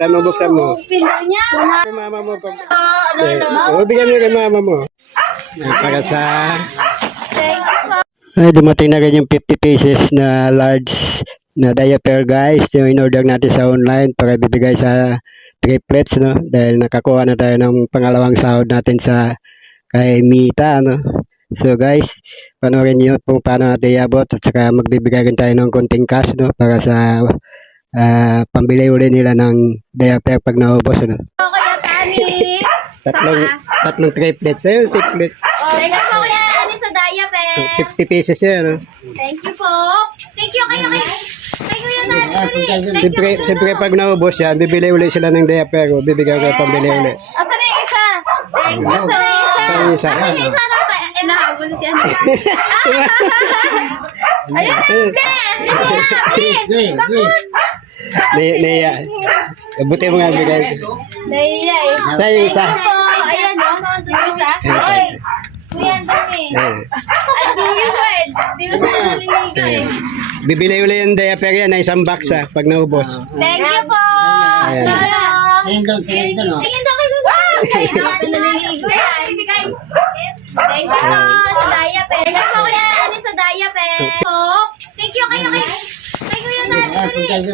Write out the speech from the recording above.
Saan mo buksan mo? Pinto niya. Kay mama mo. Bigyan mo kay mama mo. Para sa... Ay, dumating na ganyan 50 pieces na large na diaper guys. Yung in-order natin sa online para bibigay sa triplets, no? Dahil nakakuha na tayo ng pangalawang sahod natin sa kay Mita, no? So guys, panoorin niyo kung paano natin iabot at saka magbibigay rin tayo ng konting cash, no? Para sa pambili uli nila ng diaper pag naubos, no? Kuya Tani. Tatlong triplets. Ayun, triplets. Teka po kuya Tani sa diaper. 50 pieces yan, no? Thank you po. Thank you kayo kay Kuya Tani. Siyempre pag naubos yan, bibili uli sila ng diaper. Bibigyan ko pambili uli. Asan na yung isa? Thank you sa isa. Saan yung isa? Asan yung isa natin? Nahabol siya. Ayun na. Please. Naiya. Buti mo nga bigay. Naiya eh. Saan yung isa? Ayan o. Yung isa. Ay. Kuya Tani. Ay, di mo sa naliliga eh. Bibili uli yung diaper yan na isang box pag naubos. Thank you po. Ayan. Tingin daw kayo. Naliligo yan. Thank you po sa diaper. Thank you po kuya Ani sa diaper. Thank you kayo.